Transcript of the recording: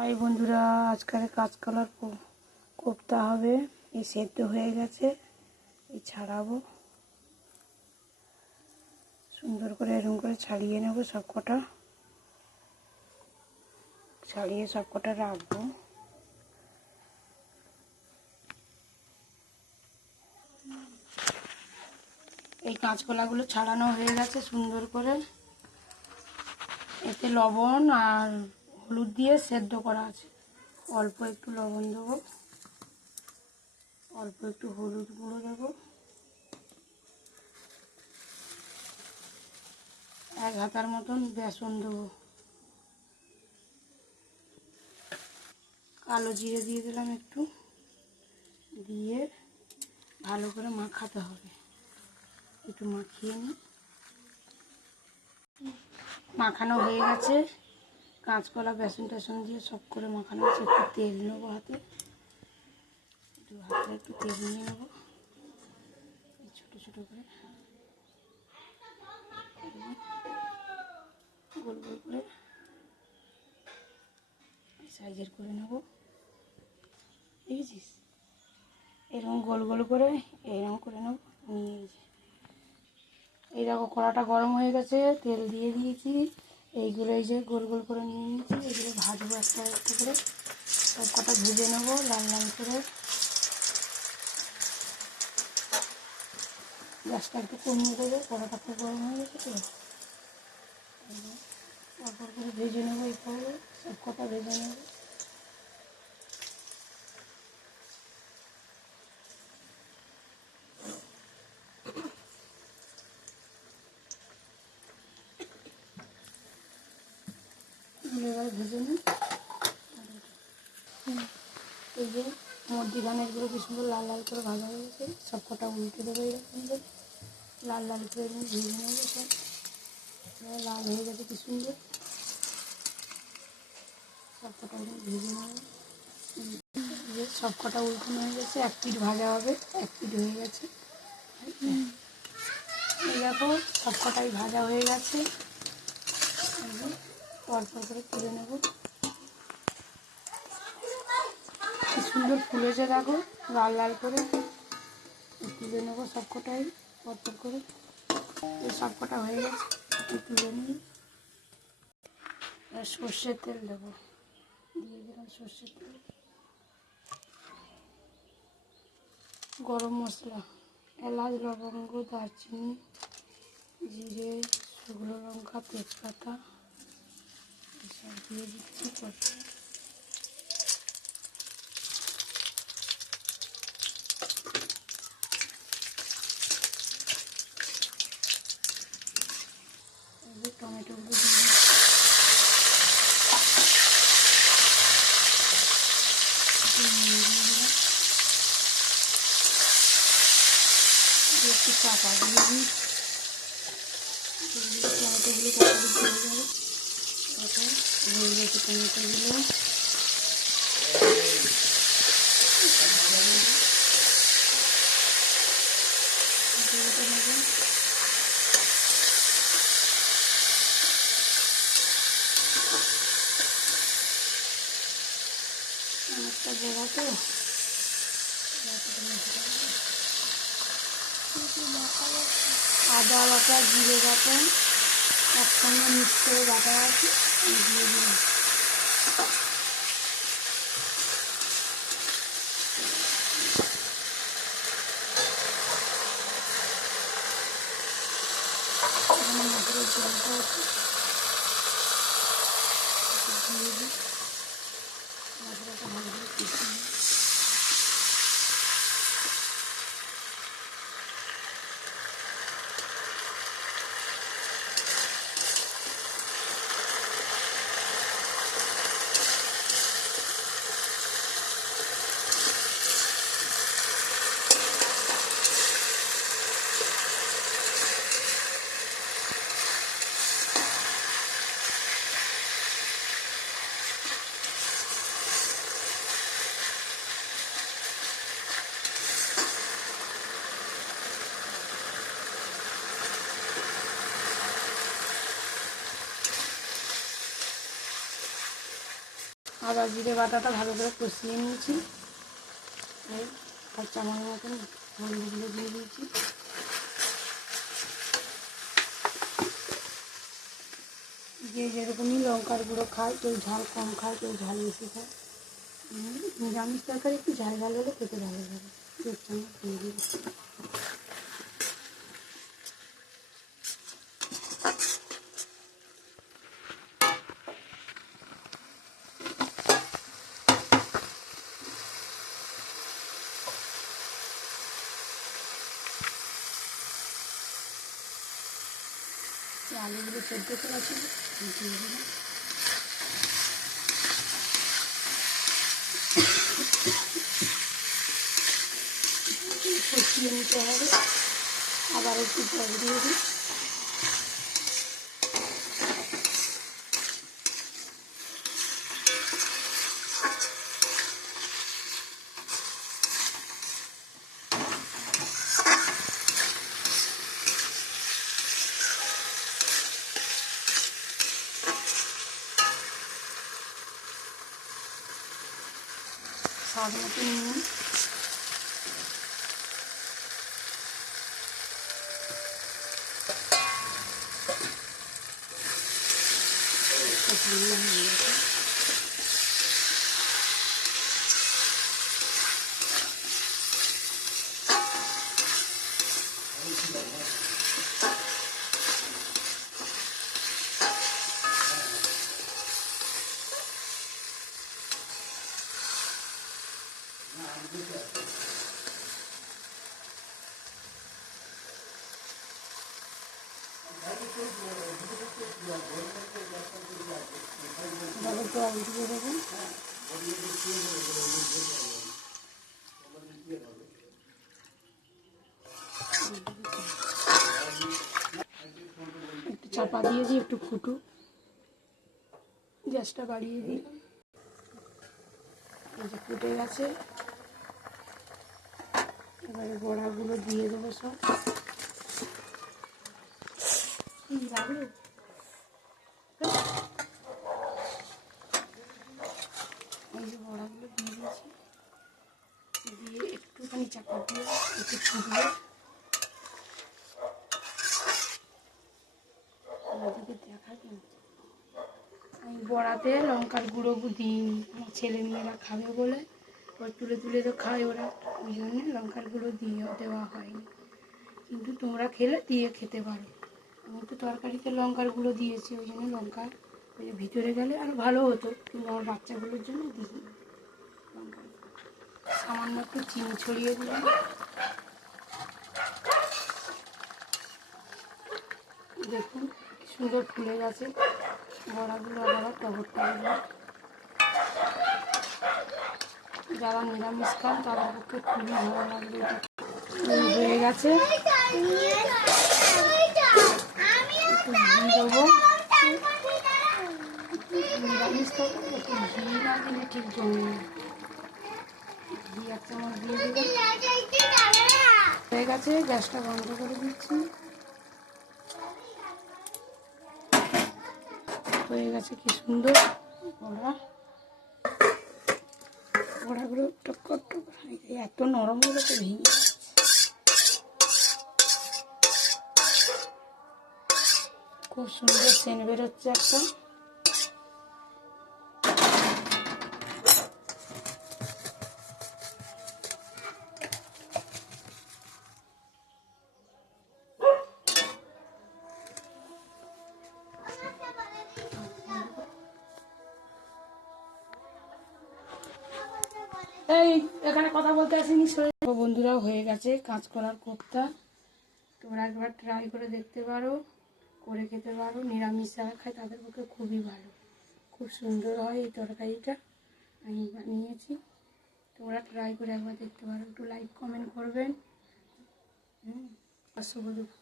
High বন্ধুরা, আজকাল কাঁচকলার কোপ্তা হবে। এই সেদ্ধ হয়ে গেছে, এই ছাড়াবো সুন্দর করে, এরকম করে ছাড়িয়ে নেব। সব কটা ছাড়িয়ে সব কটা রাখবো। এই কাঁচকলাগুলো ছাড়ানো হয়ে গেছে সুন্দর করে। এতে লবণ আর হলুদ দিয়ে সেদ্ধ করা আছে। অল্প একটু লবণ দেবো, অল্প একটু হলুদ গুঁড়ো দেবো, এক হাতার মতন বেসন দেবো, কালো জিরে দিয়ে দিলাম একটু, দিয়ে ভালো করে মাখাতে হবে। একটু মাখিয়ে নিই। মাখানো হয়ে গেছে, কাঁচকলা বেসন টেসন দিয়ে সব করে মাখানো হচ্ছে। একটু তেল নেবো হাতে, একটু তেল নিয়ে নেবো ছোটো ছোটো করে, গোল গোল করে সাইজের করে নেবো। দেখেছিস, এরকম গোল গোল করে এইরকম করে নেবো। নিয়ে এই দেখো কড়াটা গরম হয়ে গেছে, তেল দিয়ে দিয়েছি। এইগুলো এই যে গোল গোল করে নিয়ে নিয়েছি, এগুলো ভাজবো একটা একটা করে। সব কটা ভেজে নেবো লাল লাল করে। গ্যাসটা একটু কমিয়ে দেবো, কড়াটা খুব গরম হয়ে গেছে তো। তারপর করে ভেজে নেবো, এইভাবে সব কটা ভেজে নেবো। এবারে ভেজে নিই। এই যে মধ্যিখানেরগুলো কি সুন্দর লাল লাল করে ভাজা হয়ে গেছে। সব কটা উল্টে দেবো, এরকম করে লাল লাল করে ভেজে নেবো। সব লাল হয়ে গেছে কি সুন্দর, সব কটা ভেজে নেবো। যে সব কটা উল্টানো হয়ে গেছে, এক পিঠ ভাজা হবে, এক পিঠ হয়ে গেছে। এই দেখো সব কটাই ভাজা হয়ে গেছে। পরপর করে তুলে নেব। কি সুন্দর ফুলেছে দেখো, লাল লাল করে। তুলে নেবো সব কটাই পরপর করে। এই সব কটা হয়ে গেছে, তুলে নিই। সর্ষের তেল দেবো, দিয়ে দিলাম সর্ষের তেল। গরম মশলা, এলাচ, লবঙ্গ, দারচিনি, জিরে, শুকনো লঙ্কা, তেজপাতা এসব দিয়ে দিচ্ছি। টমেটোগুলো দিয়ে একটু চাপা দিয়ে দিই। টমেটোগুলো তাড়াতাড়ি হয়ে যাবে। হয়ে গেছে টমেটোগুলো। অনেকটা জায়গা তো, আদা বাটা, জিরে বাটা একসঙ্গে মিক্স করে বাটা আছে, দিয়ে দিলাম। এখানে মশলার জলটা আছে, দিয়ে দিই। মশলাটা ভালো করে কষে নিই। আদা জিরে বাটাটা ভালো করে কষিয়ে নিয়েছি। এই 1 চামচ মতন হলুদগুলো দিয়ে দিয়েছি। যে যেরকমই লঙ্কার গুঁড়ো খায়, কেউ ঝাল কম খায়, কেউ ঝাল বেশি খায়। নিরামিষ তরকারি একটু ঝাল ঝাল হলে খেতে ভালো লাগে। 1 চামচ দিয়ে দিয়েছি। আলুগুলো সেদ্ধ করা ছিল, দিয়ে দিলাম। কষিয়ে নিতে হবে। আবার একটু জল দিয়ে দিই। স্বাদ মতো নুন, এবারে জল দিয়ে দেবেন। একটু চাপা দিয়ে দিই, একটু ফুটুক। গ্যাসটা বাড়িয়ে দিই। এই যে ফুটে গেছে, এবারে বড়াগুলো দিয়ে দেবো সব। লাগলো এই যে বড়াগুলো দিয়ে দিয়েছি, দিয়ে একটুখানি চাপা দিয়ে একটু ফুটবে। আমাদেরকে দেখা কেন, আমি বড়াতে লঙ্কার গুঁড়ো দিইনি, আমার ছেলে মেয়েরা খাবে বলে ওর তুলে তুলে তো খায় ওরা, ওই জন্যে লঙ্কার গুঁড়ো দেওয়া হয়নি। কিন্তু তোমরা খেলে দিয়ে খেতে পারো। আমি তো তরকারিতে লঙ্কার গুঁড়ো দিয়েছি, ওই জন্য লঙ্কা ওই যে ভিতরে গেলে আরও ভালো হতো, কিন্তু আমার বাচ্চাগুলোর জন্য দিই লঙ্কার গুঁড়ো। সামান্য একটু চিনি ছড়িয়ে দিলাম। দেখুন কি সুন্দর ফুলে গেছে বড়াগুলো, আবার টগর টগর। যারা নিরামিষ খান তাদের পক্ষে খুবই ভালো লাগবে। এটা হয়ে গেছে, একটু ঘি দেবো। নিরামিষ তরকারি একটু ঘি না দিলে ঠিক জমে না। ঘি 1 চামচ দিয়ে দিলাম। হয়ে গেছে, গ্যাসটা বন্ধ করে দিচ্ছি। হয়ে গেছে কি সুন্দর বড়া। বড়াগুলো টক্কর টক্কর এত নরম হয়ে গেছে, ভেঙে যাচ্ছে। খুব সুন্দর সেন্ট বেরোচ্ছে একটা। এই এখানে কথা বলতে আসিনি। বন্ধুরা, হয়ে গেছে কাঁচকলার কোপ্তা। তোমরা একবার ট্রাই করে দেখতে পারো, করে খেতে পারো। নিরামিষ যারা খায় তাদের পক্ষে খুবই ভালো, খুব সুন্দর হয় এই তরকারিটা। আমি বানিয়েছি, তোমরা ট্রাই করে একবার দেখতে পারো। একটু লাইক কমেন্ট করবেন। আর শুভ দুপুর।